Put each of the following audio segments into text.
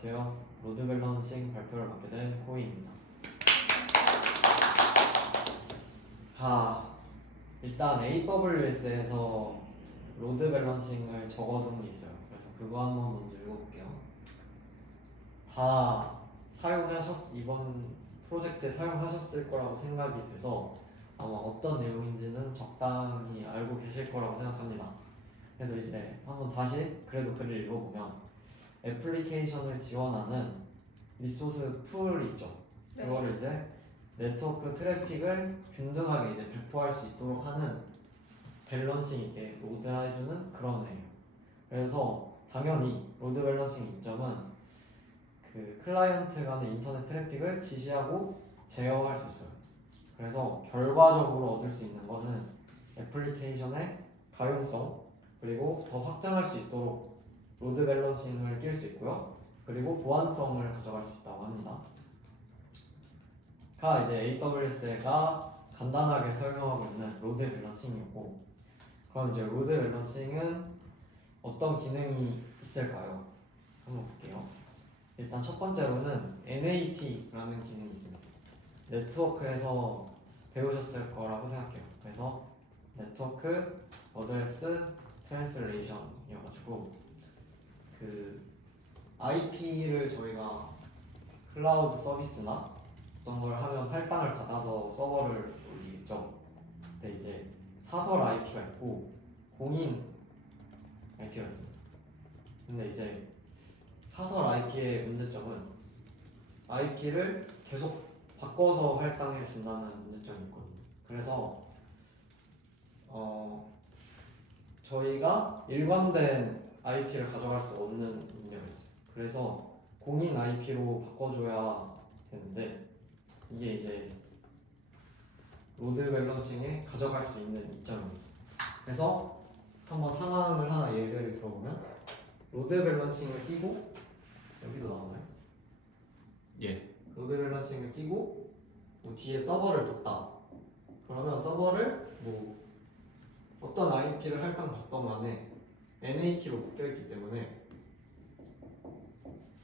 안녕하세요. 로드 밸런싱 발표를 맡게 된 호이입니다. 일단 AWS에서 로드 밸런싱을 적어둔 게 있어요. 그래서 그거 한번 먼저 읽어볼게요. 다 이번 프로젝트에 사용하셨을 거라고 생각이 돼서 아마 어떤 내용인지는 적당히 알고 계실 거라고 생각합니다. 그래서 이제 한번 다시 그래도 글을 읽어보면 애플리케이션을 지원하는 리소스 풀 있죠. 네. 그거를 이제 네트워크 트래픽을 균등하게 이제 배포할 수 있도록 하는 밸런싱 있게 로드해주는 그런 애예요. 그래서 당연히 로드 밸런싱 이점은 그 클라이언트 간의 인터넷 트래픽을 지시하고 제어할 수 있어요. 그래서 결과적으로 얻을 수 있는 거는 애플리케이션의 가용성 그리고 더 확장할 수 있도록 로드 밸런싱을 낄 수 있고요. 그리고 보안성을 가져갈 수 있다고 합니다. 이제 AWS가 간단하게 설명하고 있는 로드 밸런싱이고, 그럼 이제 로드 밸런싱은 어떤 기능이 있을까요? 한번 볼게요. 일단 첫 번째로는 NAT라는 기능이 있습니다. 네트워크에서 배우셨을 거라고 생각해요. 그래서 네트워크 어드레스 트랜슬레이션이어가지고 그 IP를 저희가 클라우드 서비스나 어떤 걸 하면 할당을 받아서 서버를 올리죠. 근데 이제 사설 IP가 있고 공인 IP가 있습니다. 근데 이제 사설 IP의 문제점은 IP를 계속 바꿔서 할당해 준다는 문제점이 있거든요. 그래서 저희가 일관된 IP를 가져갈 수 없는 문제가 있어요. 그래서 공인 IP로 바꿔줘야 되는데 이게 이제 로드 밸런싱에 가져갈 수 있는 이점입니다. 그래서 한번 상황을 하나 예를 들어보면 로드 밸런싱을 끼고 여기도 나오나요? 예. 로드 밸런싱을 끼고 뭐 뒤에 서버를 뒀다. 그러면 서버를 뭐 어떤 IP를 할당받던 간에 NAT로 묶여있기 때문에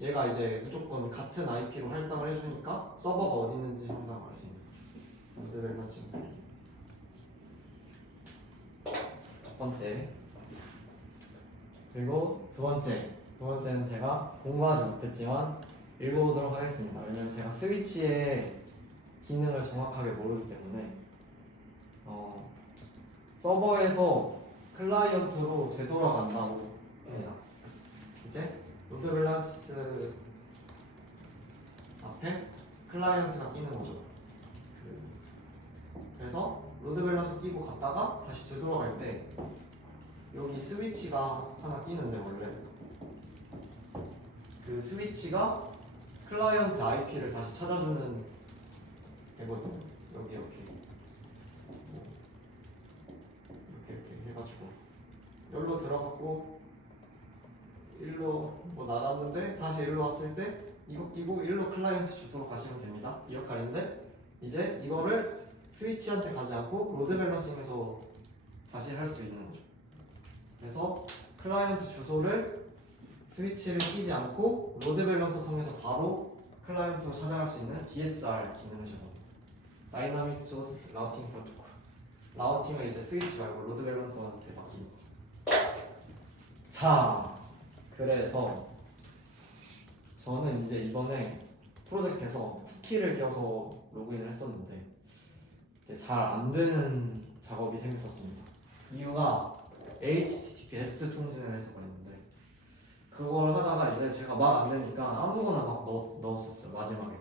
얘가 이제 무조건 같은 IP로 할당을 해주니까 서버가 어디 있는지 항상 알 수 있는 로드 밸런싱. 첫 번째. 그리고 두 번째는 제가 공부하지 못했지만 읽어보도록 하겠습니다. 왜냐면 제가 스위치의 기능을 정확하게 모르기 때문에 서버에서 클라이언트로 되돌아간다고 합니다. 이제 로드 밸런스 앞에 클라이언트가 끼는 거죠. 그래서 로드 밸런스 끼고 갔다가 다시 되돌아갈 때 여기 스위치가 하나 끼는데 원래 그 스위치가 클라이언트 IP를 다시 찾아주는 애거든요. 여기 이렇게 해가지고 여기로 들어갔고 일로 뭐 나갔는데 다시 일로 왔을 때 이거 끼고 일로 클라이언트 주소로 가시면 됩니다. 이 역할인데 이제 이거를 스위치한테 가지 않고 로드 밸런싱에서 다시 할 수 있는 거죠. 그래서 클라이언트 주소를 스위치를 끼지 않고 로드 밸런서 통해서 바로 클라이언트로 찾아갈 수 있는 DSR 기능을 제공합니다. 다이나믹 소스 라우팅 프로토콜. 라우팅을 이제 스위치 말고 로드 밸런서한테 맡기는 거죠. 자, 그래서 저는 이제 이번에 프로젝트에서 쿠키를 껴서 로그인을 했었는데 잘 안 되는 작업이 생겼었습니다. 이유가 HTTPS 통신을 해서 그랬는데 그걸 하다가 이제 제가 막 안 되니까 아무거나 막 넣었었어요. 마지막에.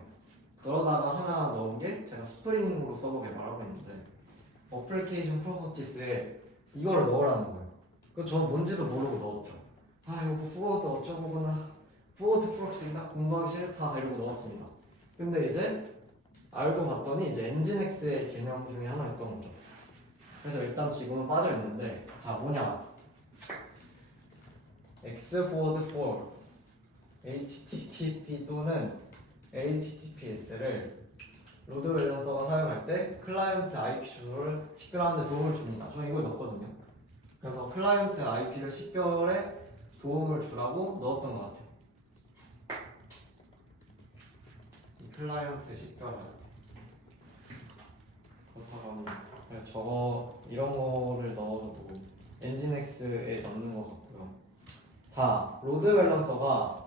그러다가 하나 넣은 게 제가 스프링으로 서버 개발하고 있는데 어플리케이션 프로퍼티스에 이거를 넣으라는 거예요. 그래서 저는 뭔지도 모르고 넣었죠. 이거 뭐 포워드 어쩌고구나, 포워드 프록시인가 공부하기 싫다 이러고 넣었습니다. 근데 이제 알고 봤더니 이제 엔진X의 개념 중에 하나였던 거죠. 그래서 일단 지금은 빠져 있는데 뭐냐? X forward for HTTP 또는 HTTPS를 로드 밸런서가 사용할 때 클라이언트 IP 주소를 식별하는 데 도움을 줍니다. 저는 이걸 넣었거든요. 그래서 클라이언트 IP를 식별에 도움을 주라고 넣었던 것 같아요. 클라이언트 식별은 그렇다고 하면 저거 이런 거를 넣어도 엔진엑스에 넣는 것 같고요. 자, 로드 밸런서가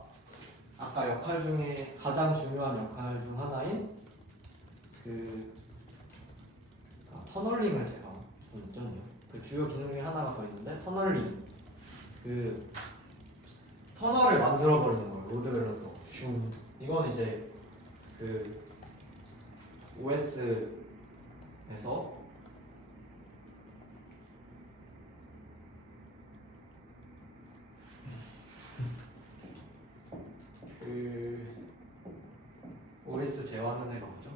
아까 역할 중에 가장 중요한 역할 중 하나인 터널링을 제가 좀 떴네요. 그 주요 기능 중에 하나가 더 있는데 터널링, 그 터널을 만들어 버리는 거예요. 로드 밸런서. 슝. 이건 이제 그 OS에서 그 OS 제어하는 애가 뭐죠?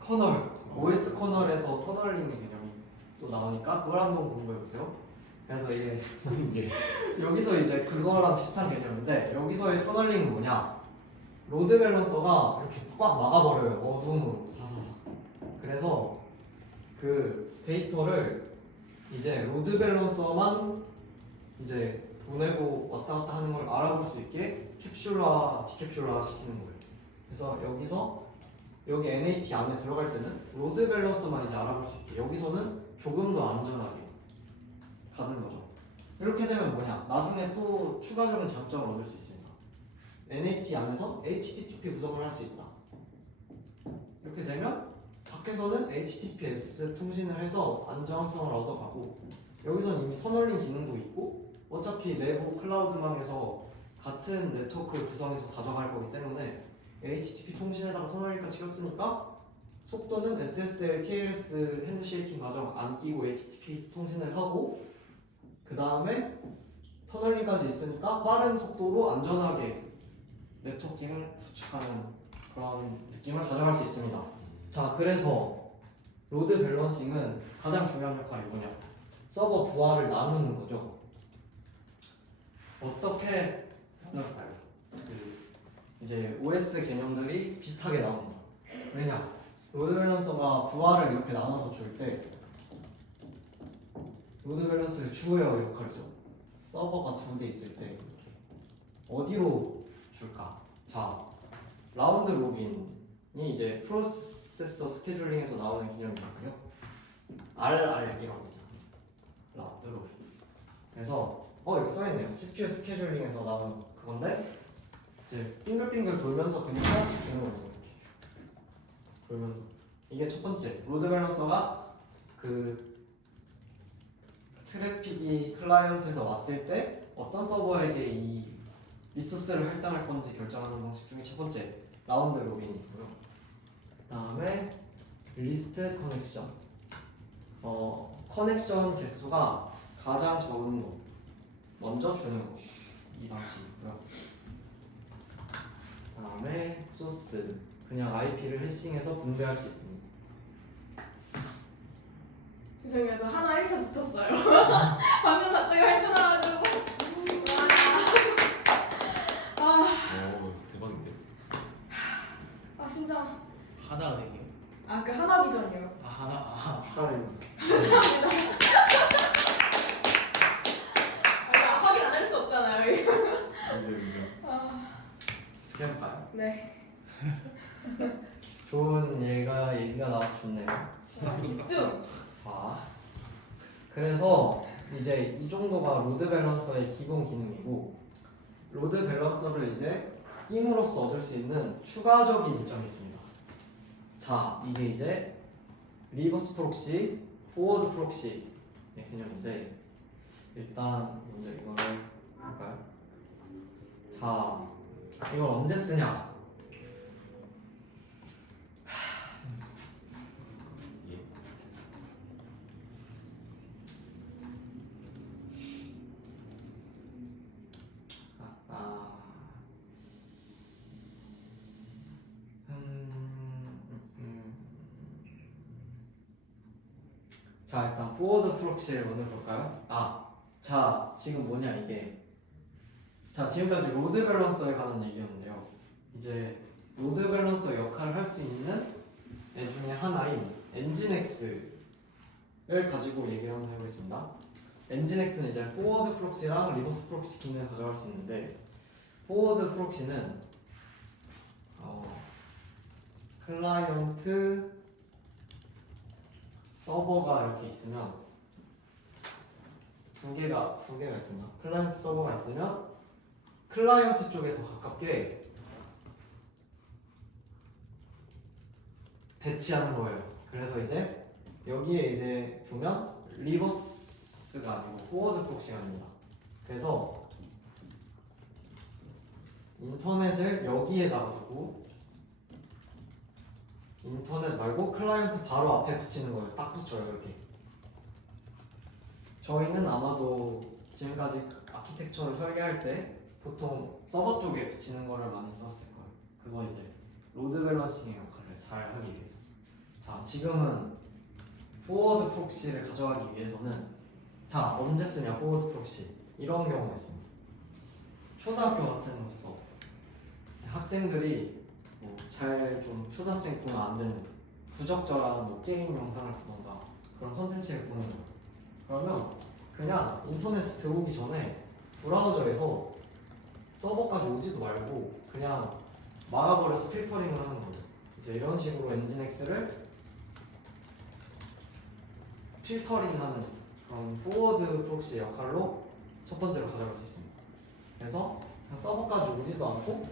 커널. OS 커널에서 터널링의 개념이 또 나오니까 그걸 한번 공부해 보세요. 그래서 이게 여기서 이제 그거랑 비슷한 개념인데 여기서의 터널링은 뭐냐? 로드 밸런서가 이렇게 꽉 막아버려요. 어둠으로 사사사. 그래서 그 데이터를 이제 로드 밸런서만 이제 보내고 왔다 갔다 하는 걸 알아볼 수 있게 캡슐화, 디캡슐화 시키는 거예요. 그래서 여기서 여기 NAT 안에 들어갈 때는 로드 밸런서만 이제 알아볼 수 있게 여기서는 조금 더 안전하게 가는 거죠. 이렇게 되면 뭐냐? 나중에 또 추가적인 장점을 얻을 수 있습니다. NAT 안에서 HTTP 구성을 할 수 있다. 이렇게 되면 밖에서는 HTTPS 통신을 해서 안정성을 얻어가고 여기서는 이미 터널링 기능도 있고 어차피 내부 클라우드망에서 같은 네트워크를 구성해서 가져갈 거기 때문에 HTTP 통신에다가 터널링까지 꼈으니까 속도는 SSL, TLS 핸드쉐이킹 과정 안 끼고 HTTP 통신을 하고 그 다음에 터널링까지 있으니까 빠른 속도로 안전하게 네트워킹을 구축하는 그런 느낌을 가져갈 수 있습니다. 자, 그래서 로드 밸런싱은 가장 중요한 역할이 뭐냐? 서버 부하를 나누는 거죠. 어떻게 생각할까요? 이제 OS 개념들이 비슷하게 나옵니다. 왜냐? 로드 밸런서가 부하를 이렇게 나눠서 줄 때 로드 밸런서의 주요 역할이죠. 서버가 두 대 있을 때 이렇게 어디로 줄까? 자, 라운드 로빈이 이제 프로세서 스케줄링에서 나오는 개념이고요. RR이라고 하죠. 라운드 로빈. 그래서 여기 써있네요. CPU 스케줄링에서 나오는 그건데 이제 빙글빙글 돌면서 그냥 하나씩 주는 거예요. 이렇게 돌면서 이게 첫 번째 로드 밸런서가 그 트래픽이 클라이언트에서 왔을 때 어떤 서버에게 이 리소스를 할당할 건지 결정하는 방식 중에 첫 번째 라운드 로빈이고요. 그 다음에 리스트 커넥션. 커넥션 개수가 가장 적은 거 먼저 주는 거. 이 방식이고요. 그 다음에 소스. 그냥 IP를 해싱해서 분배할 수 있습니다. 죄송해요. 저 하나 1차 붙었어요. 방금 갑자기 발표 나가지고. 오, 대박인데. 아 진짜. 하나 은행이요? 아 그 하나 비전이요. 아 하나 축하드립니다. 감사합니다. 아 확인 안 할 수 없잖아요. 이거. 인정. 스캔할까요? 네. 좋은 얘기가 나와서 좋네요. 자, 집중. 자, 그래서 이제 이 정도가 로드 밸런서의 기본 기능이고 로드 밸런서를 이제 끼임으로써 얻을 수 있는 추가적인 이점이 있습니다. 자, 이게 이제 리버스 프록시, 포워드 프록시의 개념인데 일단 먼저 이거를 볼까요? 자, 이걸 언제 쓰냐? 예. 자, 일단 포워드 프록시를 먼저 볼까요? 자, 지금 뭐냐 이게. 자, 지금까지 로드 밸런서에 관한 얘기였는데요. 이제 로드 밸런서 역할을 할 수 있는 애 중에 하나인 엔진엑스를 가지고 얘기를 한번 해보겠습니다. 엔진엑스는 이제 포워드 프록시랑 리버스 프록시 기능을 가져갈 수 있는데 포워드 프록시는 클라이언트 서버가 이렇게 있으면 두 개가 있습니다. 클라이언트 서버가 있으면 클라이언트 쪽에서 가깝게 배치하는 거예요. 그래서 이제 여기에 이제 두면 리버스가 아니고 포워드 프록시가 됩니다. 그래서 인터넷을 여기에다가 두고 인터넷 말고 클라이언트 바로 앞에 붙이는 거예요. 딱 붙여요 이렇게. 저희는 아마도 지금까지 아키텍처를 설계할 때 보통 서버 쪽에 붙이는 거를 많이 썼을 거예요. 그거 이제 로드 밸런싱의 역할을 잘 하기 위해서. 자, 지금은 포워드 프록시를 가져가기 위해서는 자, 언제 쓰냐 포워드 프록시 이런 경우가 있습니다. 초등학교 같은 곳에서 학생들이 잘 좀 초등학생 보면 안 되는 부적절한 게임 영상을 보던가 그런 컨텐츠를 보는 거예요. 그러면 그냥 인터넷에 들어오기 전에 브라우저에서 서버까지 오지도 말고 그냥 막아버려서 필터링을 하는 거예요. 이제 이런 식으로 엔진X를 필터링하는 그런 포워드 프록시 역할로 첫 번째로 가져갈 수 있습니다. 그래서 그냥 서버까지 오지도 않고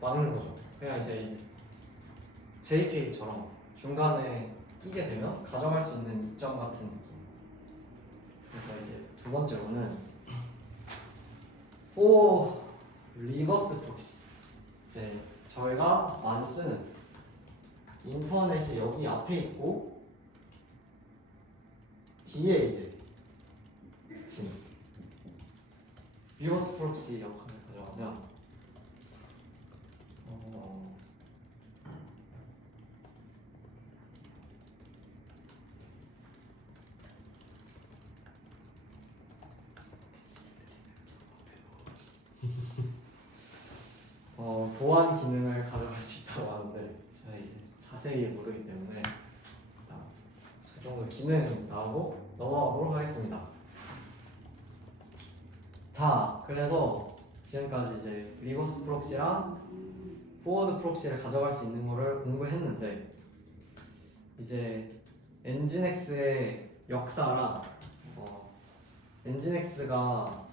막는 거죠. 그냥 이제 JK처럼 중간에 끼게 되면 가져갈 수 있는 이점 같은 느낌. 그래서 이제 두 번째로는 리버스 프록시. 이제 저희가 많이 쓰는 인터넷이 여기 앞에 있고 뒤에 이제 붙인 리버스 프록시 역할을 가져가면 보안 기능을 가져갈 수 있다고 하는데 제가 이제 자세히 모르기 때문에 일단 그 정도 기능 나오고 넘어가도록 하겠습니다. 자, 그래서 지금까지 이제 리버스 프록시랑 포워드 프록시를 가져갈 수 있는 거를 공부했는데 이제 엔진X의 역사랑 엔진X가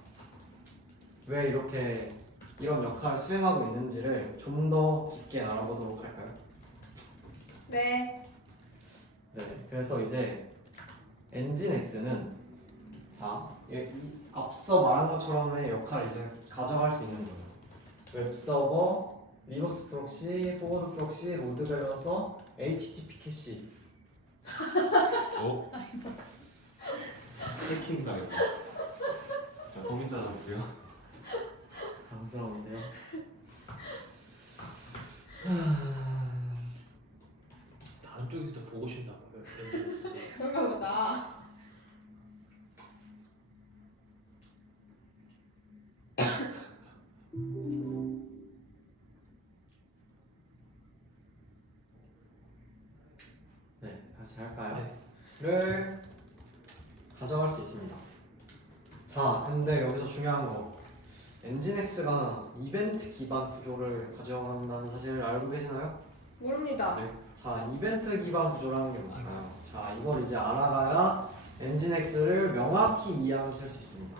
왜 이렇게 이런 역할을 수행하고 있는지를 좀 더 깊게 알아보도록 할까요? 네. 네, 그래서 이제 엔진X는 자, 앞서 말한 것처럼의 역할을 이제 가져갈 수 있는 거예요. 웹서버, 리버스 프록시, 포워드 프록시, 로드 밸런서, HTTP 캐시. 어? 해킹 당했다. 자, 범인자 나올게요. 당스러운데요. 다른 쪽에서 더 보고 싶나 봐요. 그런가 보다. 네, 다시 할까요? 를 가져갈 수 있습니다. 자, 근데 여기서 중요한 거 엔진X가 이벤트 기반 구조를 가져간다는 사실을 알고 계시나요? 모릅니다. 네. 자, 이벤트 기반 구조라는 게 뭔가요? 자, 이걸 이제 알아가야 엔진X를 명확히 이해하실 수 있습니다.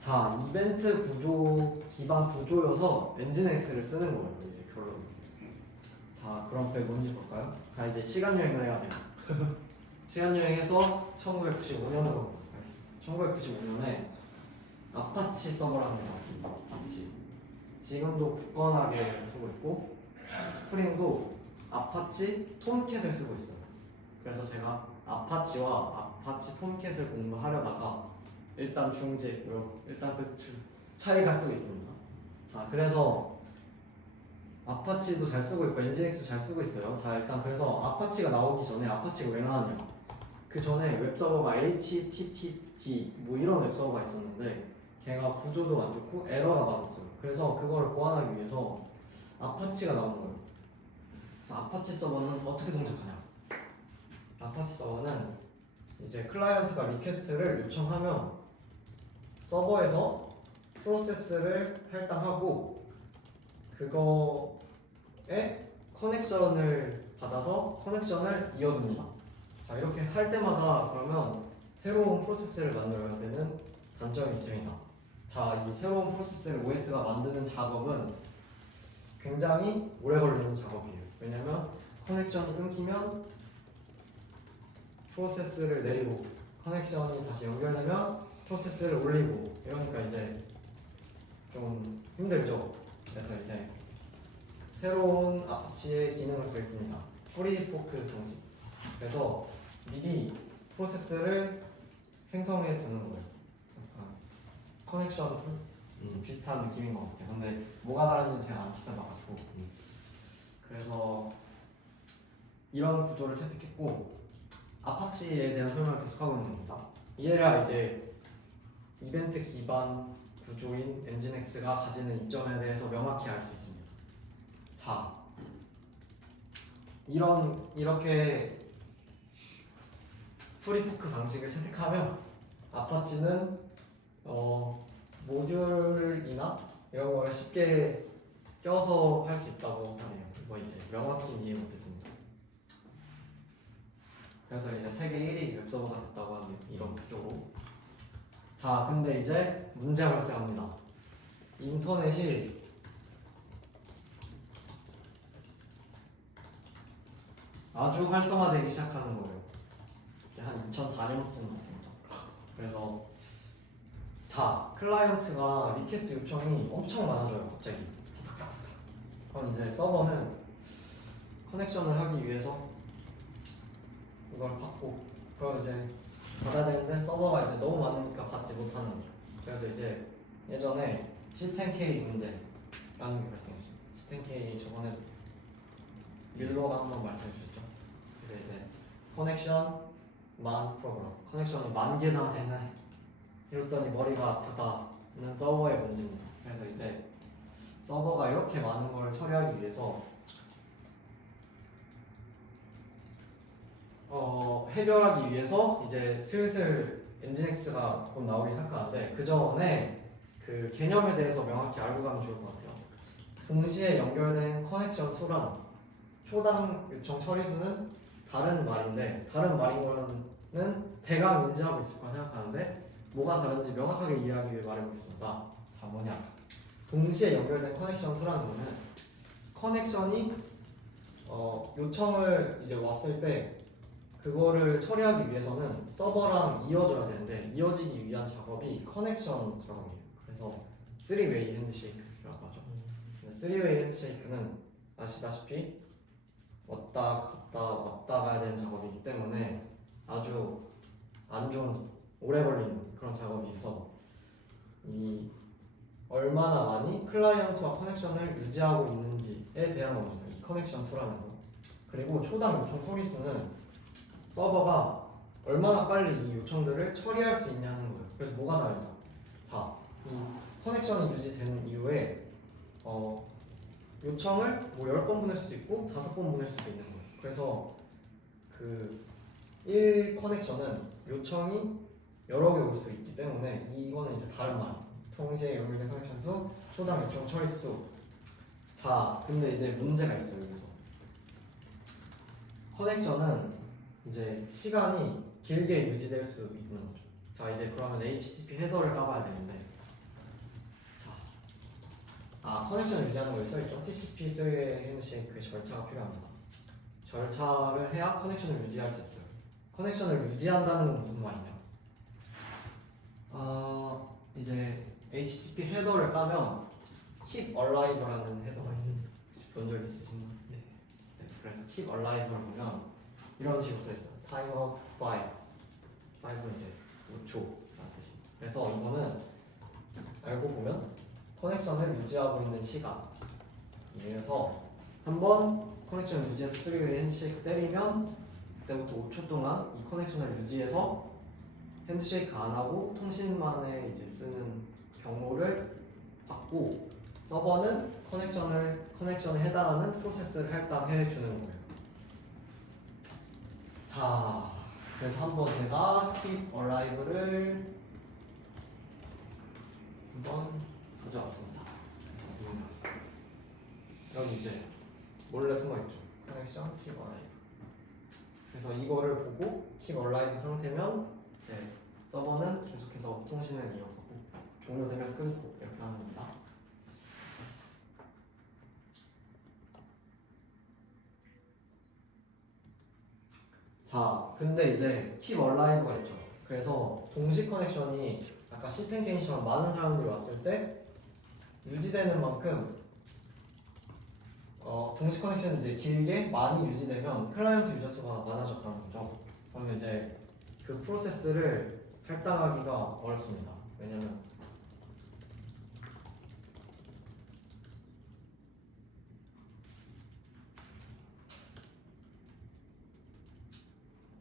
자, 이벤트 구조 기반 구조여서 엔진X를 쓰는 거예요. 이제 결론. 자, 그럼 그게 뭔지 볼까요? 자, 이제 시간 여행을 해야 돼요. 시간 여행해서 1995년으로 가겠습니다. 1995년에 아파치 서버라는 게 나왔습니다. 아파치. 지금도 굳건하게 쓰고 있고 스프링도 아파치 톰캣을 쓰고 있어요. 그래서 제가 아파치와 아파치 톰캣을 공부하려다가 일단 중지했고요. 일단 그 차이가 또 있습니다. 자, 그래서 아파치도 잘 쓰고 있고 엔진엑스 잘 쓰고 있어요. 자, 일단 그래서 아파치가 나오기 전에 아파치가 왜 나왔냐? 그 전에 웹서버가 HTTP 뭐 이런 웹서버가 있었는데 걔가 구조도 안 좋고 에러가 많았어요. 그래서 그거를 보완하기 위해서 아파치가 나온 거예요. 그래서 아파치 서버는 어떻게 동작하냐? 아파치 서버는 이제 클라이언트가 리퀘스트를 요청하면 서버에서 프로세스를 할당하고 그거에 커넥션을 받아서 커넥션을 이어줍니다. 자, 이렇게 할 때마다 그러면 새로운 프로세스를 만들어야 되는 단점이 있습니다. 자, 이 새로운 프로세스를 OS가 만드는 작업은 굉장히 오래 걸리는 작업이에요. 왜냐면 커넥션이 끊기면 프로세스를 내리고 커넥션이 다시 연결되면 프로세스를 올리고 이러니까 이제 좀 힘들죠. 그래서 이제 새로운 아파치의 기능을 도입합니다. 프리포크 방식. 그래서 미리 프로세스를 생성해 두는 거예요. 약간 커넥션 비슷한 느낌인 것 같아요. 근데 뭐가 다른지는 제가 안 찾아봐가지고 그래서 이런 구조를 채택했고 아파치에 대한 설명을 계속하고 있는 겁니다. 이래야 이제 이벤트 기반 구조인 엔진X가 가지는 이점에 대해서 명확히 알 수 있습니다. 자, 이렇게 프리포크 방식을 채택하면 아파치는 모듈이나 이런 거를 쉽게 껴서 할 수 있다고 하네요. 이거 이제 명확히 이해 못했습니다. 그래서 이제 세계 1위 웹서버가 됐다고 하는 이런 구조로. 자, 근데 이제 문제가 발생합니다. 인터넷이 아주 활성화되기 시작하는 거예요. 이제 한 2004년쯤 됐습니다. 그래서 자, 클라이언트가 리퀘스트 요청이 엄청 많아져요. 갑자기. 그럼 이제 서버는 커넥션을 하기 위해서 이걸 받고 그럼 이제 받아야 되는데 서버가 이제 너무 많으니까 받지 못하는 거죠. 그래서 이제 예전에 C10K 문제라는 게 발생했어요. C10K 저번에 뮬러가 한번 말씀해 주셨죠. 그래서 이제 커넥션만 프로그램 커넥션이 10,000개나 되네 이랬더니 머리가 아프다는 서버의 문제입니다. 그래서 이제 서버가 이렇게 많은 걸 처리하기 위해서 해결하기 위해서 이제 슬슬 엔진X가 곧 나오기 시작하는데 그 전에 그 개념에 대해서 명확히 알고 가면 좋을 것 같아요. 동시에 연결된 커넥션 수랑 초당 요청 처리 수는 다른 말인데 다른 말인 거는 대강 인지하고 있을 거라 생각하는데 뭐가 다른지 명확하게 이해하기 위해 말해보겠습니다. 자, 뭐냐? 동시에 연결된 커넥션 수라는 거는 커넥션이 요청을 이제 왔을 때 그거를 처리하기 위해서는 서버랑 이어져야 되는데 이어지기 위한 작업이 커넥션 작업이에요. 그래서 3웨이 핸드쉐이크라고 하죠. 3웨이 핸드쉐이크는 아시다시피 왔다 갔다 왔다 가야 되는 작업이기 때문에 아주 안 좋은 오래 걸리는 그런 작업이어서 이 얼마나 많이 클라이언트와 커넥션을 유지하고 있는지에 대한 겁니다. 이 커넥션 수라는 거. 그리고 초당 요청 처리 수는 서버가 얼마나 빨리 이 요청들을 처리할 수 있냐는 거예요. 그래서 뭐가 다르냐? 자, 이 커넥션이 유지되는 이후에 요청을 뭐 10번 보낼 수도 있고 5번 보낼 수도 있는 거예요. 그래서 그 1 커넥션은 요청이 여러 개 올 수 있기 때문에 이거는 이제 다른 말. 동시에 연결된 커넥션 수, 초당 요청 처리 수. 자, 근데 이제 문제가 있어요. 여기서 커넥션은 이제 시간이 길게 유지될 수 있는 거죠. 자, 이제 그러면 HTTP 헤더를 까봐야 되는데, 자, 커넥션을 유지하는 거에 써있죠. TCP 쓰레기 핸드쉐이크의 절차가 필요합니다. 절차를 해야 커넥션을 유지할 수 있어요. 커넥션을 유지한다는 건 무슨 말이냐? 이제 HTTP 헤더를 까면 keep alive라는 헤더가 있어요. 혹시 본 적 있으신가요? 네. 그래서 keep alive를 보면 이런 식으로 써있어요. timeout 5. 5는 이제 5초라는 뜻이에요. 그래서 이거는 알고 보면 커넥션을 유지하고 있는 시간이어서 한번 커넥션을 유지해서 3웨이 핸드쉐이크 때리면 그때부터 5초 동안 이 커넥션을 유지해서 핸드쉐이크 안 하고 통신만에 이제 쓰는 경로를 받고 서버는 커넥션에 해당하는 프로세스를 할당해 주는 거예요. 자, 그래서 한번 제가 keep alive를 한번 가져왔습니다. 여기 이제 몰래 숨어있죠. 커넥션 keep alive. 그래서 이거를 보고 keep alive 상태면 이제 서버는 계속해서 통신을 이어가고 종료되면 끊고 이렇게 하는 겁니다. 자, 근데 이제 keep alive가 있죠. 그래서 동시 커넥션이 아까 시텐게임처럼 많은 사람들이 왔을 때 유지되는 만큼 동시 커넥션이 이제 길게 많이 유지되면 클라이언트 유저 수가 많아졌다는 거죠. 그러면 이제 그 프로세스를 할당하기가 어렵습니다. 왜냐면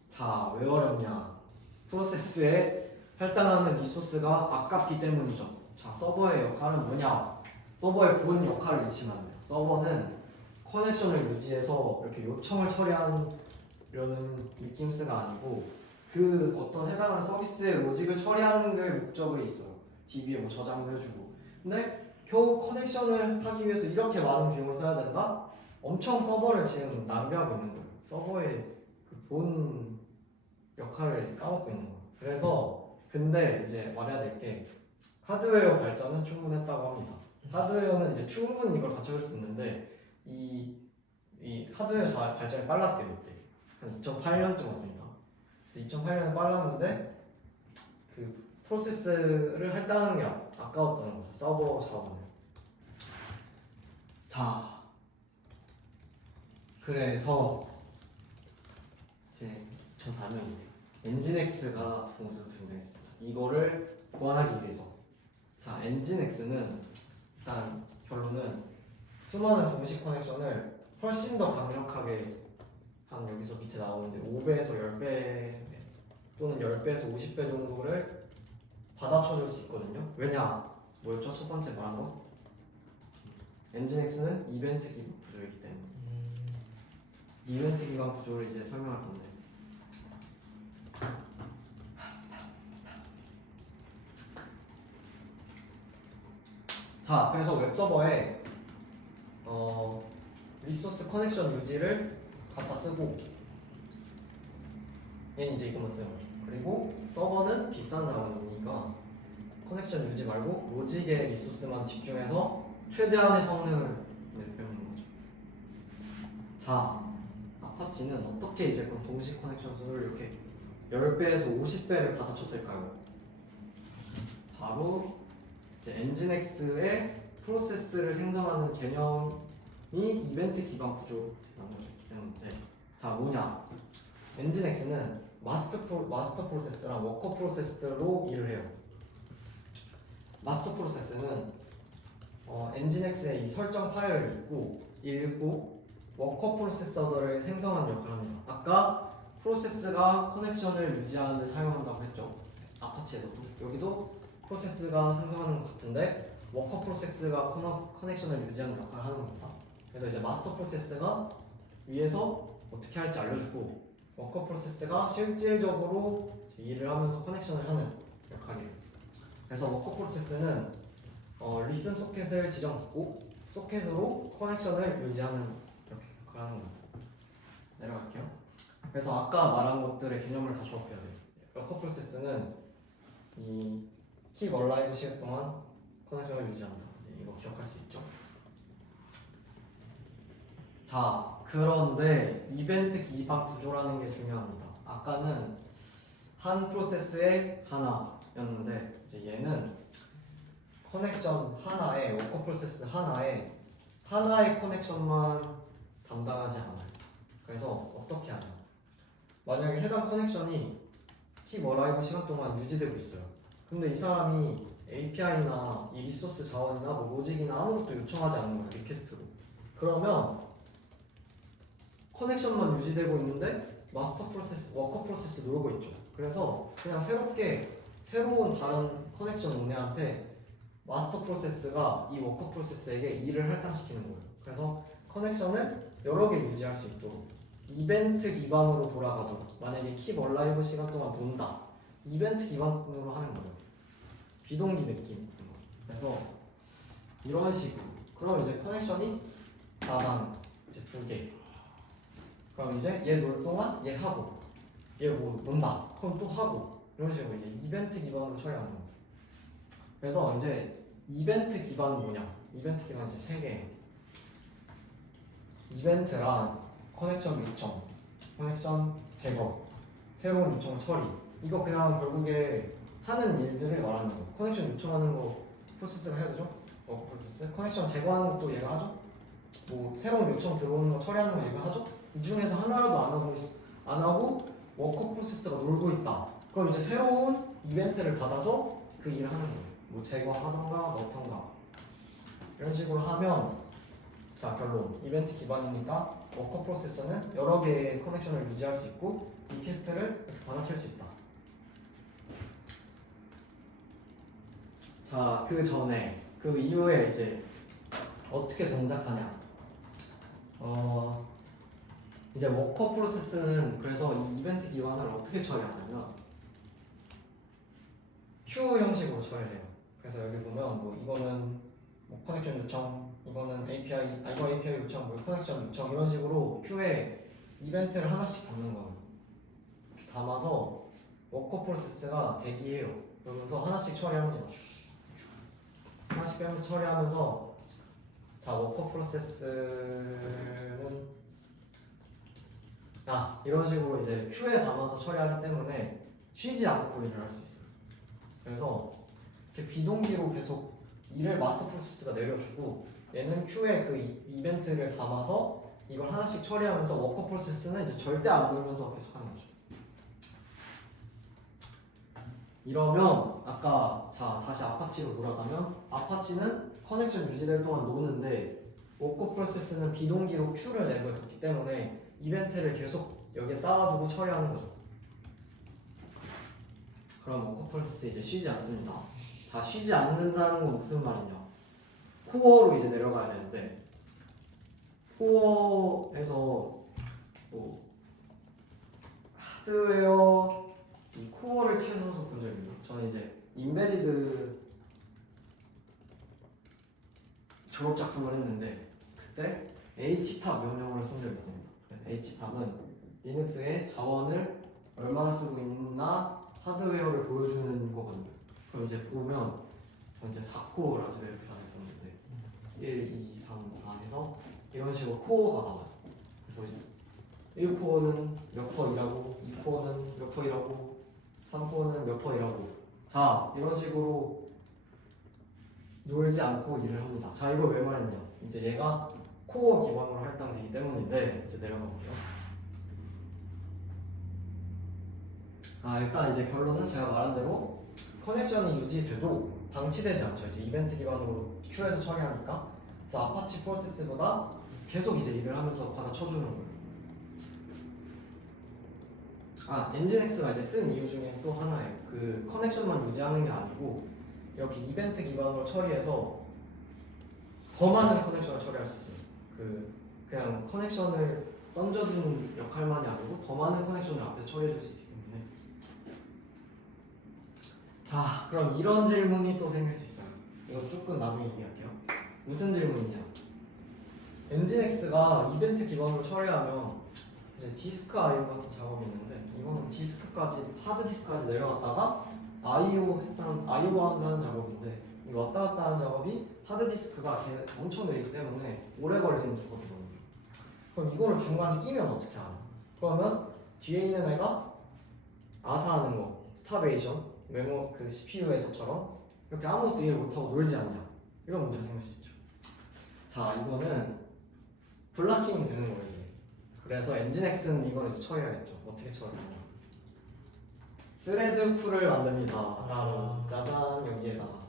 자, 왜 어렵냐? 프로세스에 할당하는 리소스가 아깝기 때문이죠. 자, 서버의 역할은 뭐냐? 서버의 본 역할을 잊히면 안 돼요. 서버는 커넥션을 유지해서 이렇게 요청을 처리하려는 느낌스가 아니고 그 어떤 해당하는 서비스의 로직을 처리하는 게 목적이 있어요. DB에 뭐 저장도 해주고. 근데 겨우 커넥션을 하기 위해서 이렇게 많은 비용을 써야 된다? 엄청 서버를 지금 낭비하고 있는 거예요. 서버의 그 본 역할을 까먹고 있는 거예요. 그래서 근데 이제 말해야 될 게 하드웨어 발전은 충분했다고 합니다. 하드웨어는 이제 충분히 이걸 갖춰줄 수 있는데 이 하드웨어 발전이 빨랐대요. 그때 한 2008년쯤 왔습니다. 그래서 2008년에 빨랐는데 그 프로세스를 할당하는 게 아까웠다는 거죠. 서버 자원을. 자, 그래서 이제 2004년이에요. 엔진엑스가 모두 등장했습니다. 이거를 보완하기 위해서. 자, 엔진엑스는 일단 결론은 수많은 동시 커넥션을 훨씬 더 강력하게 한 여기서 밑에 나오는데 5배에서 10배 또는 10배에서 50배 정도를 받아쳐줄 수 있거든요. 왜냐? 뭐였죠? 첫 번째 말한 거? 엔진엑스는 이벤트 기반 구조이기 때문에 이벤트 기반 구조를 이제 설명할 건데 자, 그래서 웹서버에 리소스 커넥션 유지를 갖다 쓰고 얘는 이제 이것만 쓰는 거죠. 그리고 서버는 비싼 자원이니까 커넥션 유지 말고 로직의 리소스만 집중해서 최대한의 성능을 배우는 거죠. 자, 아파치는 어떻게 이제 그럼 동시 커넥션 수를 이렇게 10배에서 50배를 받아쳤을까요? 바로 이제 엔진엑스의 프로세스를 생성하는 개념이 이벤트 기반 구조라는 거였기 때문에 자, 뭐냐? 엔진엑스는 마스터 프로세스랑 워커 프로세스로 일을 해요. 마스터 프로세스는 엔진엑스의 이 설정 파일을 읽고 워커 프로세서들을 생성하는 역할을 합니다. 아까 프로세스가 커넥션을 유지하는 데 사용한다고 했죠. 아파치에서도 여기도 프로세스가 생성하는 것 같은데 워커 프로세스가 커넥션을 유지하는 역할을 하는 겁니다. 그래서 이제 마스터 프로세스가 위에서 어떻게 할지 알려주고 워커 프로세스가 실질적으로 일을 하면서 커넥션을 하는 역할이에요. 그래서 워커 프로세스는 리슨 소켓을 지정받고 소켓으로 커넥션을 유지하는 이렇게 역할을 하는 겁니다. 내려갈게요. 그래서 아까 말한 것들의 개념을 다 조합해야 돼요. 워커 프로세스는 이 keep alive 시간 동안 커넥션을 유지한다. 이제 이거 기억할 수 있죠? 자, 그런데 이벤트 기반 구조라는 게 중요합니다. 아까는 한 프로세스에 하나였는데 이제 얘는 커넥션 하나에 워커 프로세스 하나에 하나의 커넥션만 담당하지 않아요. 그래서 어떻게 하냐? 만약에 해당 커넥션이 keep alive 시간 동안 유지되고 있어요. 근데 이 사람이 API나 이 리소스 자원이나 뭐 로직이나 아무것도 요청하지 않는 거예요. 리퀘스트로. 그러면 커넥션만 유지되고 있는데 마스터 프로세스, 워커 프로세스 놀고 있죠. 그래서 그냥 새로운 다른 커넥션 오너한테 마스터 프로세스가 이 워커 프로세스에게 일을 할당시키는 거예요. 그래서 커넥션을 여러 개 유지할 수 있도록 이벤트 기반으로 돌아가도록 만약에 keep alive 시간 동안 돈다. 이벤트 기반으로 하는 거예요. 비동기 느낌. 그래서 이런 식으로. 그럼 이제 커넥션이 나당 이제 2개. 그럼 이제 얘 놀 동안 얘 하고 얘 뭐 논다. 그럼 또 하고 이런 식으로 이제 이벤트 기반으로 처리하는 겁니다. 그래서 이제 이벤트 기반은 뭐냐? 이벤트 기반 이제 3개. 이벤트란 커넥션 요청, 커넥션 제거, 새로운 요청 처리. 이거 그냥 결국에 하는 일들을 말하는 거. 커넥션 요청하는 거 프로세스가 해야 되죠? 프로세스. 커넥션 제거하는 것도 얘가 하죠. 뭐 새로운 요청 들어오는 거 처리하는 거 얘가 하죠. 이 중에서 하나라도 안 하고 워커 프로세스가 놀고 있다. 그럼 이제 새로운 이벤트를 받아서 그 일을 하는 거예요. 뭐 제거하던가 넣던가 이런 식으로 하면 자 결론 이벤트 기반이니까 워커 프로세서는 여러 개의 커넥션을 유지할 수 있고 리퀘스트를 이렇게 받아칠 수 있다. 자 그 전에 그 이후에 이제 어떻게 동작하냐? 이제 워커 프로세스는 그래서 이 이벤트 기반을 어떻게 처리하냐면 큐 형식으로 처리를 해요. 그래서 여기 보면 뭐 이거는 뭐 커넥션 요청, 이거는 API, 이거 API 요청, 뭐 커넥션 요청 이런 식으로 큐에 이벤트를 하나씩 담는 거예요. 이렇게 담아서 워커 프로세스가 대기해요. 그러면서 하나씩 처리합니다. 하나씩 빼면서 처리하면서 자 워커 프로세스는 이런 식으로 이제 큐에 담아서 처리하기 때문에 쉬지 않고 일을 할 수 있어요. 그래서 이렇게 비동기로 계속 일을 마스터 프로세스가 내려주고 얘는 큐에 그 이벤트를 담아서 이걸 하나씩 처리하면서 워커 프로세스는 이제 절대 안 누르면서 계속 하는 거죠. 이러면 아까 자 다시 아파치로 돌아가면 아파치는 커넥션 유지될 동안 노는데 워커 프로세스는 비동기로 큐를 내버렸기 때문에 이벤트를 계속 여기에 쌓아두고 처리하는 거죠. 그럼 워커 프로세스 이제 쉬지 않습니다. 자 쉬지 않는다는 건 무슨 말이냐? 코어로 이제 내려가야 되는데 코어에서 뭐 하드웨어 이 코어를 키워서 본 적이 있나? 저는 이제 인베디드 졸업 작품을 했는데 그때 htab 명령어를 쓴 적이 있습니다. 그래서 htab은 리눅스의 자원을 얼마나 쓰고 있나 하드웨어를 보여주는 거거든요. 그럼 이제 보면 저 이제 4코어를 아직 이렇게 다 했었는데 1, 2, 3, 4 해서 이런 식으로 코어가 나와요. 그래서 1코어는 몇 퍼 일하고 2코어는 몇 퍼 일하고 3코어는 몇 퍼 일하고 자 이런 식으로 놀지 않고 일을 합니다. 자 이걸 왜 말했냐? 이제 얘가 코어 기반으로 할당되기 때문인데 이제 내려가 볼게요. 일단 이제 결론은 제가 말한 대로 커넥션이 유지돼도 방치되지 않죠. 이제 이벤트 기반으로 큐에서 처리하니까 그래서 아파치 프로세스보다 계속 이제 일을 하면서 받아쳐주는 거예요. 엔진엑스가 이제 뜬 이유 중에 또 하나예요. 그 커넥션만 유지하는 게 아니고 이렇게 이벤트 기반으로 처리해서 더 많은 커넥션을 처리할 수 있어요. 그냥 커넥션을 던져주는 역할만이 아니고 더 많은 커넥션을 앞에 처리해 줄 수 있기 때문에 자 그럼 이런 질문이 또 생길 수 있어요. 이거 조금 나중에 얘기할게요. 무슨 질문이냐? 엔진엑스가 이벤트 기반으로 처리하면 이제 디스크 I/O 같은 작업이 있는데 이거는 디스크까지 하드 디스크까지 내려갔다가 I/O 한다는 작업인데 이거 왔다 갔다 하는 작업이 하드 디스크가 엄청 느리기 때문에 오래 걸리는 작업이거든요. 그럼 이거를 중간에 끼면 어떻게 하나? 그러면 뒤에 있는 애가 아사하는 거, 스타베이션, 메모 그 CPU에서처럼 이렇게 아무것도 일 못하고 놀지 않냐? 이런 문제가 생길 수 있죠. 자 이거는 블락킹이 되는 거예요 이제. 그래서 엔진엑스는 이걸 이제 처리해야겠죠. 어떻게 처리하냐? 스레드 풀을 만듭니다. 짜잔 여기에다가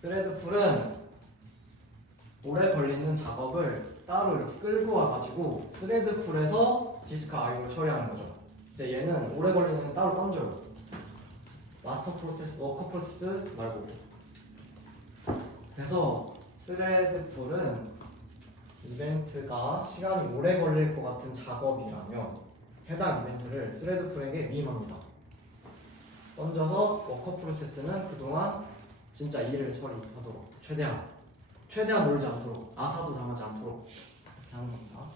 스레드 풀은 오래 걸리는 작업을 따로 이렇게 끌고 와가지고 스레드 풀에서 디스크 I/O 처리하는 거죠. 이제 얘는 오래 걸리는 건 따로 던져요. 마스터 프로세스, 워커 프로세스 말고. 그래서 스레드 풀은 이벤트가 시간이 오래 걸릴 것 같은 작업이라면 해당 이벤트를 스레드 풀에게 위임합니다. 던져서 워커 프로세스는 그동안 진짜 일을 처리하도록 최대한 최대한 놀지 않도록, 아사도 당하지 않도록 이렇게 하는 겁니다.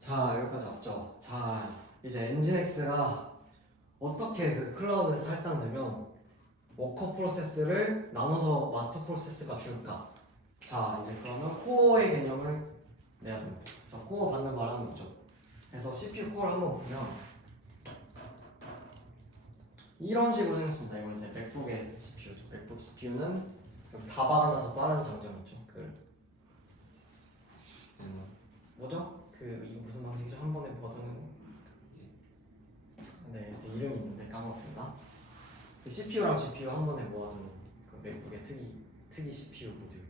자, 여기까지 왔죠. 자, 이제 엔진엑스가 어떻게 그 클라우드에서 할당되면 워커 프로세스를 나눠서 마스터 프로세스가 줄까? 자, 이제 그러면 코어의 개념을 내야 됩니다. 그래서 코어 받는 바람이 있죠. 그래서 CPU 코어를 한번 보면 이런 식으로 생겼습니다. 이건 이제 맥북의 CPU죠. 맥북 CPU는 다 박아놔서 빠른 장점이 있죠. 뭐죠? 이거 무슨 방식이죠? 한 번에 버전은 네, 이렇게 이름이 있는데 까먹었습니다. 그 CPU랑 GPU 한 번에 모아둔 그 맥북의 특이 CPU 모듈.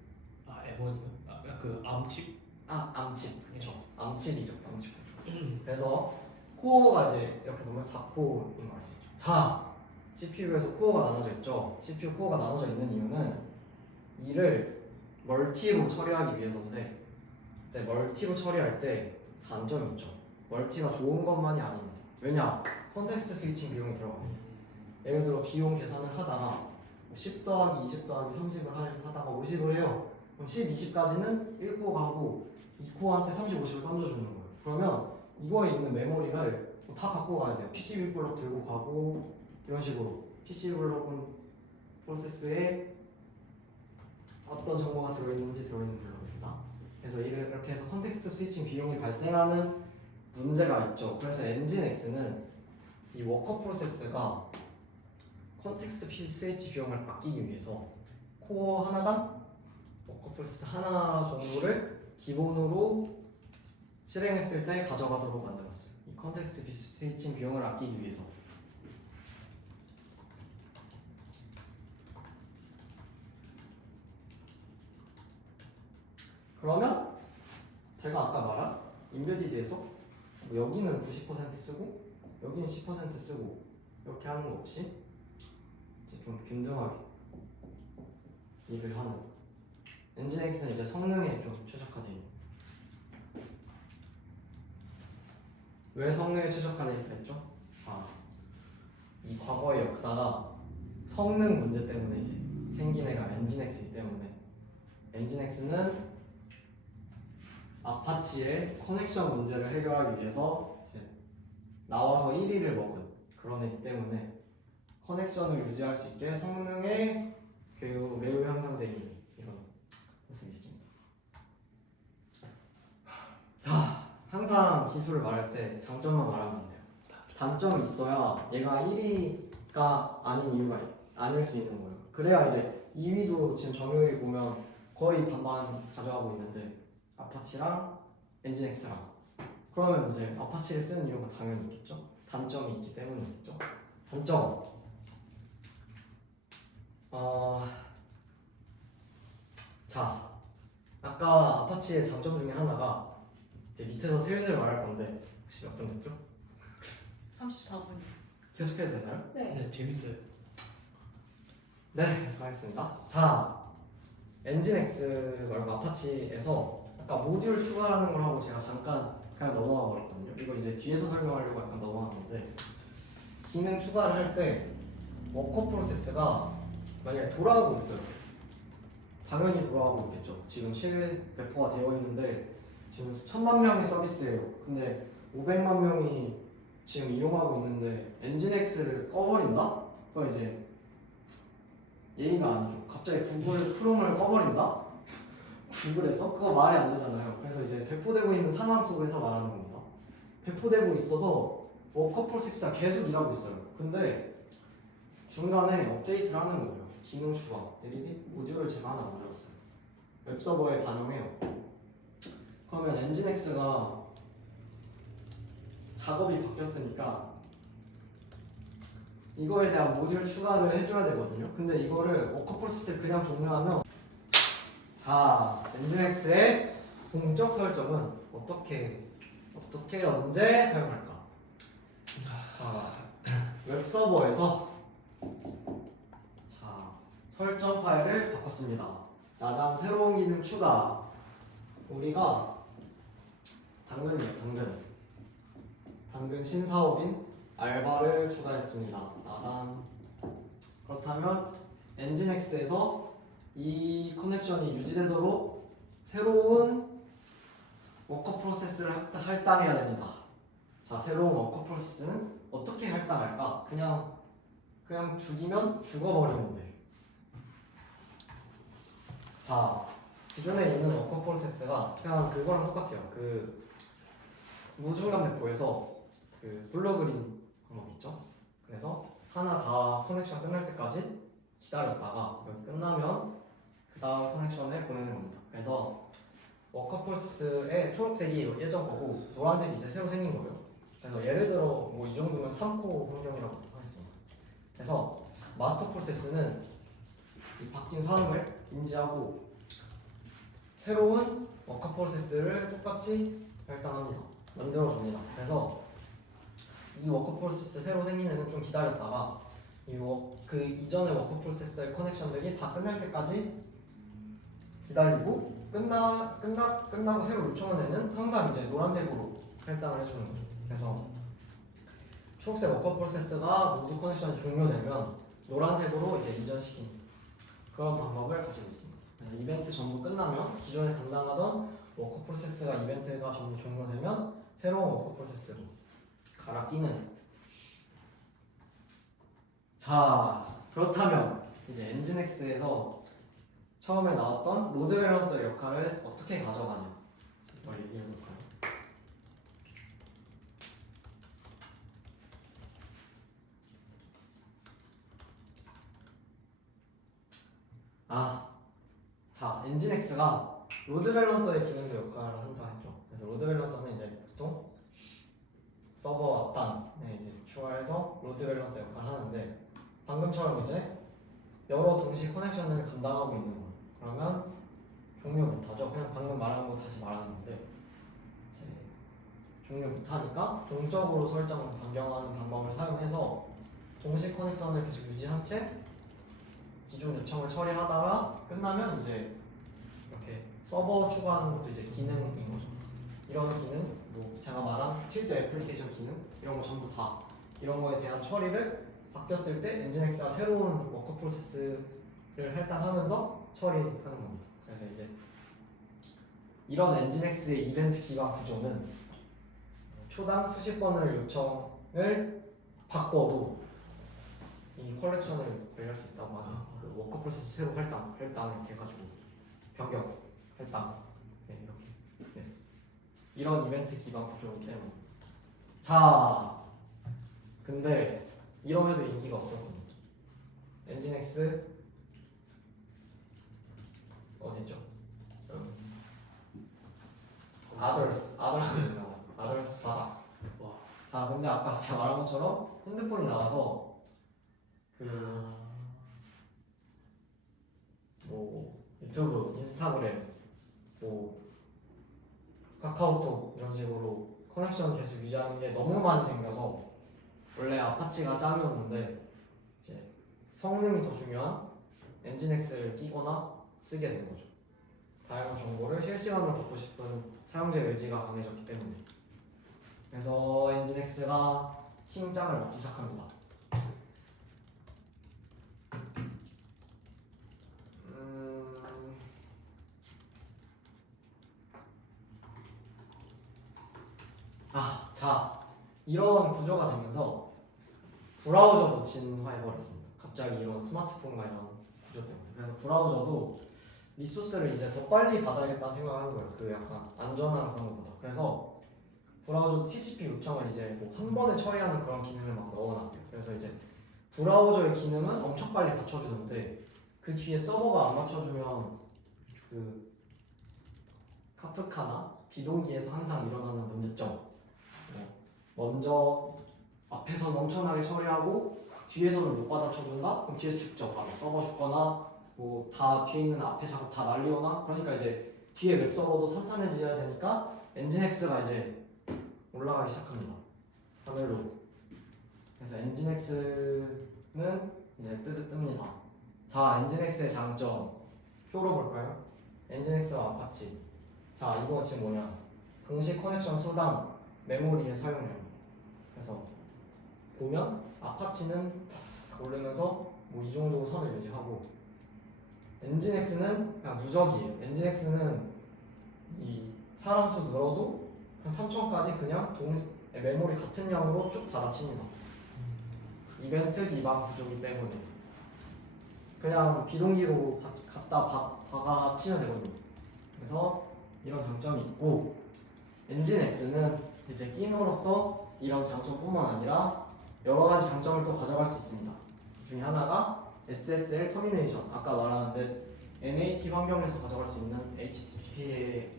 아 M1이요? 그 암칩? 암칩. 그렇죠. 암칩이죠. 암칩 구조. 그래서 코어가 이제 이렇게 보면 4코어인 걸 알 수 있죠. 자, CPU에서 코어가 나눠져 있죠. CPU 코어가 나눠져 있는 이유는 이를 멀티로 처리하기 위해서인데, 멀티로 처리할 때 단점이 있죠. 멀티가 좋은 것만이 아닙니다. 왜냐? 컨텍스트 스위칭 비용이 들어갑니다. 예를 들어 비용 계산을 하다가 10 더하기 20 더하기 30을 하다가 50을 해요. 그럼 10, 20까지는 1코어가 하고 2코어한테 30, 50을 던져주는 거예요. 그러면 이거에 있는 메모리를 다 갖고 가야 돼요. PCB 블록 들고 가고 이런 식으로 PCB 블록은 프로세스에 어떤 정보가 들어있는지 들어있는 블록입니다. 그래서 이렇게 해서 컨텍스트 스위칭 비용이 발생하는 문제가 있죠. 그래서 엔진X는 이 워커 프로세스가 컨텍스트 스위치 비용을 아끼기 위해서 코어 하나당 워커 프로세스 하나 정도를 기본으로 실행했을 때 가져가도록 만들었어요. 이 컨텍스트 스위칭 비용을 아끼기 위해서. 그러면 제가 아까 말한 인베디드에서 여기는 90% 쓰고 여기는 10% 쓰고 이렇게 하는 거 없이 이제 좀 균등하게 일을 하는 엔진엑스는 이제 성능에 좀 최적화되어 있는. 왜 성능에 최적화되어 있죠? 이 과거의 역사가 성능 문제 때문에 이제 생긴 애가 엔진엑스이기 때문에 엔진엑스는 아파치의 커넥션 문제를 해결하기 위해서 이제 나와서 1위를 먹은 그런 애기 때문에 커넥션을 유지할 수 있게 성능에 매우 향상되어 있는 이런 모습이 있습니다. 자, 항상 기술을 말할 때 장점만 말하면 안 돼요. 단점이 있어야 얘가 1위가 아닌 이유가 아닐 수 있는 거예요. 그래야 이제 2위도 지금 점유율이 보면 거의 반반 가져가고 있는데 아파치랑 엔진엑스랑 그러면 이제 아파치를 쓰는 이유가 당연히 있겠죠. 단점이 있기 때문이겠죠. 단점 자, 아까 아파치의 장점 중에 하나가 이제 밑에서 슬슬 말할 건데 혹시 몇 분 됐죠? 34분이요. 계속해도 되나요? 네. 네 재밌어요. 네, 계속하겠습니다. 자, 엔진엑스 말고 아파치에서 아까 모듈 추가라는 걸 하고 제가 잠깐 그냥 넘어가 버렸거든요. 이거 이제 뒤에서 설명하려고 약간 넘어간 건데 기능 추가를 할 때 워커 프로세스가 만약에 돌아가고 있어요. 당연히 돌아가고 있겠죠. 지금 실 배포가 되어 있는데 지금 1000만 명의 서비스예요. 근데 500만 명이 지금 이용하고 있는데 엔진엑스를 꺼버린다? 그거 이제 예의가 아니죠. 갑자기 구글 크롬을 꺼버린다? 구글에서? 그거 말이 안 되잖아요. 그래서 이제 배포되고 있는 상황 속에서 말하는 겁니다. 배포되고 있어서 워커 프로세스가 계속 일하고 있어요. 근데 중간에 업데이트를 하는 거예요. 기능 추가. 모듈을 제가 하나 만들었어요. 웹서버에 반영해요. 그러면 엔진엑스가 작업이 바뀌었으니까 이거에 대한 모듈 추가를 해줘야 되거든요. 근데 이거를 워커 프로세스를 그냥 종료하면 자, 엔진엑스의 동적 설정은 어떻게 언제 사용할까? 자, 웹서버에서 자, 설정 파일을 바꿨습니다. 짜잔, 새로운 기능 추가. 우리가 당근이에요, 당근. 은근 신사업인 알바를 추가했습니다. 나단. 그렇다면 엔진X에서 이 커넥션이 유지되도록 새로운 워커 프로세스를 할당해야 됩니다. 자, 새로운 워커 프로세스는 어떻게 할당할까? 그냥 죽이면 죽어버리면 돼. 자, 기존에 있는 워커 프로세스가 그냥 그거랑 똑같아요. 그 무중간 배포에서 그 블루그린 방법 있죠? 그래서 하나 다 커넥션 끝날 때까지 기다렸다가 여기 끝나면 그 다음 커넥션에 보내는 겁니다. 그래서 워커 프로세스의 초록색이 예전 거고 노란색이 이제 새로 생긴 거예요. 그래서 예를 들어 뭐 이 정도면 3코 환경이라고 하겠습니다. 그래서 마스터 프로세스는 이 바뀐 상황을 인지하고 새로운 워커 프로세스를 똑같이 할당합니다. 만들어줍니다. 그래서 이 워커 프로세스 새로 생긴 애는 좀 기다렸다가 그 이전의 워커 프로세스의 커넥션들이 다 끝날 때까지 기다리고 끝나고 새로 요청한 애는 항상 이제 노란색으로 할당을 해주는 거죠. 그래서 초록색 워커 프로세스가 모두 커넥션이 종료되면 노란색으로 이제 이전시키는 그런 방법을 가지고 있습니다. 그래서 이벤트 전부 끝나면 기존에 담당하던 워커 프로세스가 이벤트가 전부 종료되면 새로운 워커 프로세스로 갈아 끼는. 자, 그렇다면 이제 엔진X에서 처음에 나왔던 로드 밸런서의 역할을 어떻게 가져가냐 이걸 얘기해 볼까요? 자, 엔진X가 로드 밸런서의 기능도 역할을 한다 했죠. 그래서 로드 밸런서는 이제 보통 서버 앞단에 이제 추가해서 로드 밸런서 역할을 하는데 방금처럼 이제 여러 동시 커넥션을 감당하고 있는 거예요. 그러면 종료 못하죠. 그냥 방금 말한 거 다시 말하는 건데 이제 종료 못하니까 동적으로 설정을 변경하는 방법을 사용해서 동시 커넥션을 계속 유지한 채 기존 요청을 처리하다가 끝나면 이제 이렇게 서버 추가하는 것도 이제 기능인 거죠. 이런 기능, 뭐 제가 말한 실제 애플리케이션 기능 이런 거 전부 다 이런 거에 대한 처리를 바뀌었을 때 엔진X가 새로운 워커 프로세스를 할당하면서 처리하는 겁니다. 그래서 이제 이런 엔진X의 이벤트 기반 구조는 초당 수십 번을 요청을 바꿔도 이 컬렉션을 관리할 수 있다고 하는 그 워커 프로세스 새로 할당 이렇게 해가지고 변경 할당 이렇게 이런 이벤트 기반 구조이기 때문에. 자, 근데 이럼에도 인기가 없었습니다. 엔진X 어딨죠? 아더스 아더스 바닥. 자, 근데 아까 제가 말한 것처럼 핸드폰이 나와서 뭐 유튜브, 인스타그램, 뭐 카카오톡 이런 식으로 커넥션 계속 유지하는 게 너무 많이 생겨서 원래 아파치가 짱이었는데 이제 성능이 더 중요한 엔진X를 끼거나 쓰게 된 거죠. 다양한 정보를 실시간으로 받고 싶은 사용자의 의지가 강해졌기 때문에. 그래서 엔진X가 킹짱을 먹기 시작합니다. 자, 이런 구조가 되면서 브라우저도 진화해버렸습니다. 갑자기 이런 스마트폰과 이런 구조 때문에. 그래서 브라우저도 리소스를 이제 더 빨리 받아야겠다 생각하는 거예요. 그 약간 안전한 그런 것보다. 그래서 브라우저 TCP 요청을 이제 뭐 한 번에 처리하는 그런 기능을 막 넣어놨대요. 그래서 이제 브라우저의 기능은 엄청 빨리 받쳐주는데 그 뒤에 서버가 안 맞춰주면 그 카프카나 비동기에서 항상 일어나는 문제점. 먼저 앞에서는 엄청나게 처리하고 뒤에서는 못 받아쳐준다? 그럼 뒤에 죽죠. 바로 서버 죽거나 뭐 다 뒤에 있는 앞에 작업 다 날리거나. 그러니까 이제 뒤에 웹 서버도 탄탄해져야 되니까 엔진X가 이제 올라가기 시작합니다. 하늘로. 그래서 엔진X는 이제 뜹니다. 자, 엔진X의 장점 표로 볼까요? 엔진X와 아파치. 자, 이거 지금 뭐냐? 동시 커넥션 수당 메모리의 사용량. 그래서 보면 아파치는 탁탁탁 오르면서 뭐 이 정도 선을 유지하고 엔진X는 그냥 누적이에요. 엔진X는 이 사람 수 늘어도 한 3천까지 그냥 메모리 같은 양으로 쭉 받아칩니다. 이벤트 기반 구조기 때문에 그냥 비동기로 갖다 박아치면 되거든요. 그래서 이런 장점이 있고 엔진X는 이제 게임으로서 이런 장점뿐만 아니라 여러 가지 장점을 또 가져갈 수 있습니다. 그 중에 하나가 SSL 터미네이션, 아까 말하는데 NAT 환경에서 가져갈 수 있는 HTTP의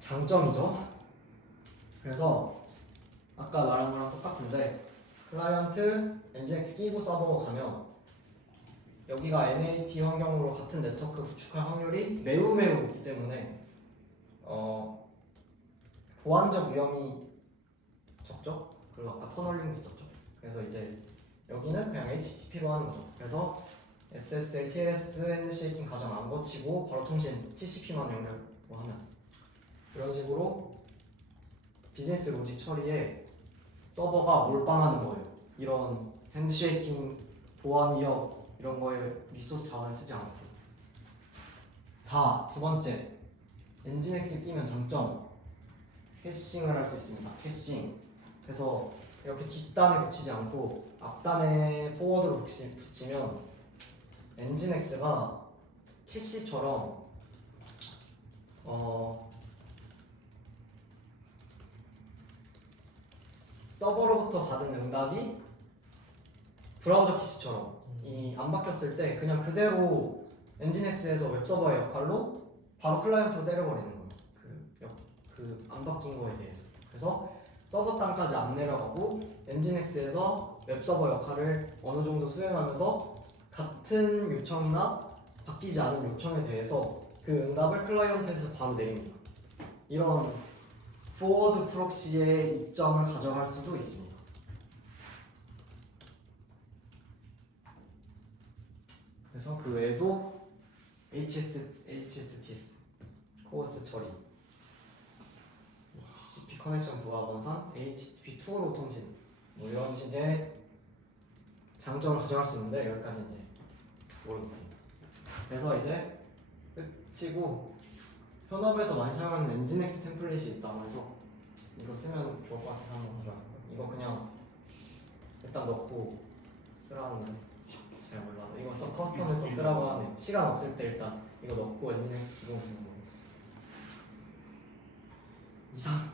장점이죠. 그래서 아까 말한 거랑 똑같은데 클라이언트 엔진X 끼고 서버 가면 여기가 NAT 환경으로 같은 네트워크 구축할 확률이 매우 높기 때문에 보안적 위험이 적죠. 그리고 아까 터널링도 있었죠. 그래서 이제 여기는 그냥 HTTP로 하는 거죠. 그래서 SSL, TLS, 핸드쉐이킹 가정 안 거치고 바로 통신 TCP만 연결로 하면 이런 식으로 비즈니스 로직 처리에 서버가 몰빵하는 거예요. 이런 핸드쉐이킹, 보안 위협 이런 거에 리소스 자원을 쓰지 않고. 자, 두 번째 엔진X 끼면 장점 캐싱을 할 수 있습니다. 캐싱. 그래서 이렇게 뒷단에 붙이지 않고 앞단에 포워드로 붙이면 엔진X가 캐시처럼 서버로부터 받은 응답이 브라우저 캐시처럼 이 안 바뀌었을 때 그냥 그대로 엔진X에서 웹서버의 역할로 바로 클라이언트로 때려버리는 거예요. 그 안 바뀐 거에 대해서. 그래서 서버 단까지 안 내려가고 엔진X에서 웹서버 역할을 어느 정도 수행하면서 같은 요청이나 바뀌지 않은 요청에 대해서 그 응답을 클라이언트에서 바로 내립니다. 이런 포워드 프록시의 이점을 가져갈 수도 있습니다. 그래서 그 외에도 HSTS, 코어스 처리, TCP 커넥션 부하 번상, HTTP2로 통신 뭐 이런 식의 장점을 가져갈 수 있는데 여기까지 이제 모르겠지. 그래서 이제 끝이고 현업에서 많이 사용하는 엔진X 템플릿이 있다고 해서 이거 쓰면 좋을 것 같아서 한번 가져왔어요. 이거 그냥 일단 넣고 쓰라는데 잘 몰라서 이거 커스텀해서 쓰라고 하네. 시간 없을 때 일단 이거 넣고 엔진X 기본 쓰는 거 이상